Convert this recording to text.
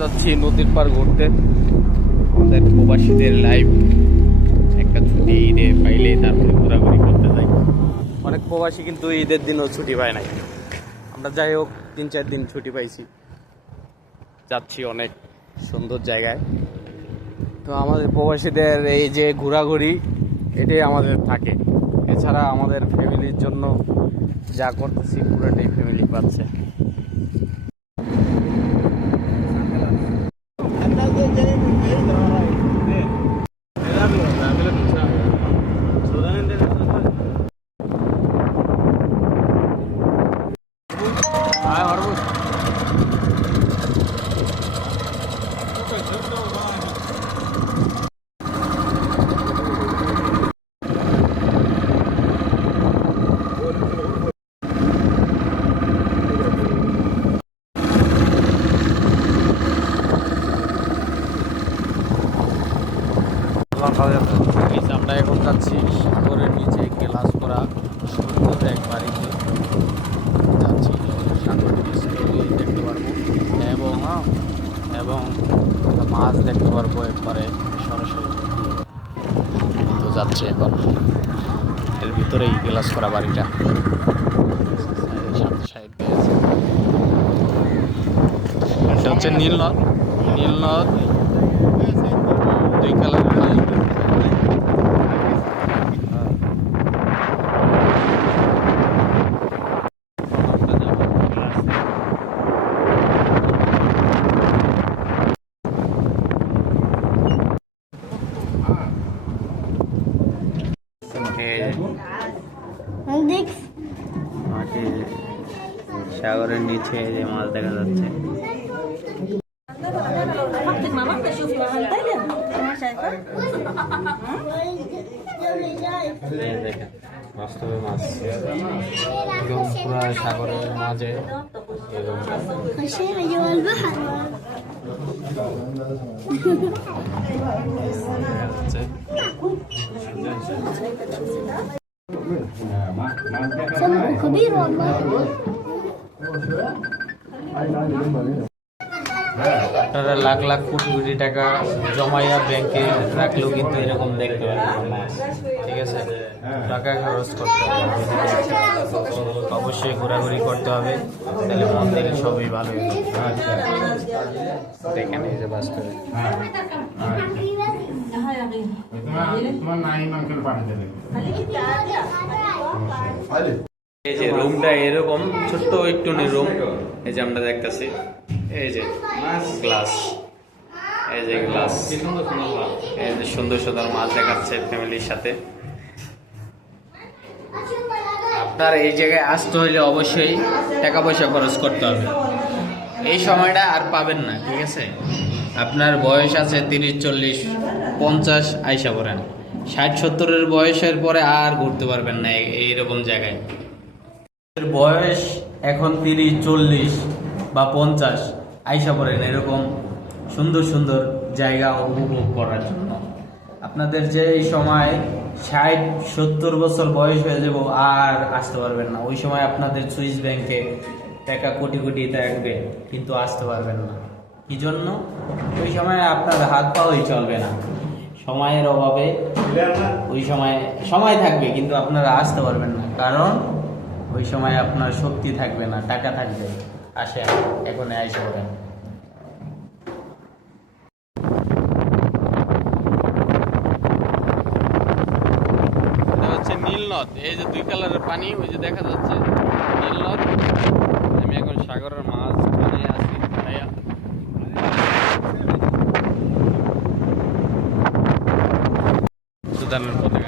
যাচ্ছি নদীর পার ঘুরতে। আমাদের প্রবাসীদের লাইফ একটা ছুটি ঈদে পাইলে তারপরে ঘোরাঘুরি করতে যাই। অনেক প্রবাসী কিন্তু ঈদের দিনও ছুটি পায় নাই। আমরা যাই হোক 3-4 দিন ছুটি পাইছি, যাচ্ছি অনেক সুন্দর জায়গায়। তো আমাদের প্রবাসীদের এই যে ঘোরাঘুরি এটাই আমাদের থাকে। এছাড়া আমাদের ফ্যামিলির জন্য যা করতেছি পুরোটাই ফ্যামিলি পাচ্ছে। আমরা এখন যাচ্ছি সাগরের নিচে গ্লাস করা সুন্দর এক বাড়িতে যাচ্ছি। সাগরের স্টোরি দেখতে পারবো এবং এবং মাছ দেখতে পারবো একবারে সরাসরি। তো যাচ্ছি এখন এর ভিতরেই গ্লাস করা বাড়িটা। সাইড দিয়ে আছে, এটা হচ্ছে নীলনদ। নীলনদ 2 কালার পানি। সাগরের নিচে যে মাছ দেখা যাচ্ছে। বাস্তবে মাছ একদম পুরো সাগরের মাঝে كبير والله. আপনারা লাখ লাখ কোটি কোটি টাকা জমাইয়া ব্যাংকে রাখলেও কিন্তু এরকম দেখতে পাবেন না। ঠিক আছে, টাকা খরচ করতে হবে, অবশ্যই ঘোরাঘুরি করতে হবে, তাহলে মন থেকে সবই ভালো হবে। দেখেন এই যে বাস্তবে এই যে রুমটা এরকম ছোট্ট একটু রুম। এই যে আমরা দেখতেছি এই যে গ্লাস, এই যে গ্লাস, এই যে সুন্দর সুন্দর মাছ দেখাচ্ছে ফ্যামিলির সাথে। আপনার এই জায়গায় আসতে হলে অবশ্যই টাকা পয়সা খরচ করতে হবে। এই সময়টা আর পাবেন না। ঠিক আছে, আপনার বয়স আছে 30-40-50 আইসা পড়েন। 60-70-এর বয়সের পরে আর ঘুরতে পারবেন না এইরকম জায়গায়। বয়স এখন 30-40 বা 50 আইসা পড়েন এরকম সুন্দর সুন্দর জায়গা উপভোগ করার জন্য। আপনাদের যে এই সময় 60-70 বছর বয়স হয়ে যাব আর আসতে পারবেন না। ওই সময় আপনাদের সুইস ব্যাংকে টাকা কোটি কোটি থাকবে, কিন্তু আসতে পারবেন না। কি জন্য? ওই সময় আপনার হাত পাওয়াই চলবে না, সময়ের অভাবে। ওই সময় থাকবে কিন্তু আপনারা আসতে পারবেন না, কারণ ওই সময় আপনার শক্তি থাকবে না, টাকা থাকবে। আসে এখন আইসা পড়েন। এটা হচ্ছে নীলনদ। এই যে 2 কালারের পানি, ওই যে দেখা যাচ্ছে নীলনদ। আমি এখন সাগরের মাছ বানিয়ে আছি ভাইয়া। সুদানের পথে